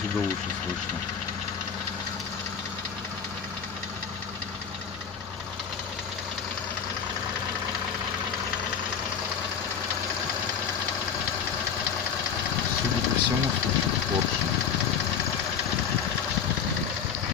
отсюда лучше слышно. Судя по всему, слышит поршень.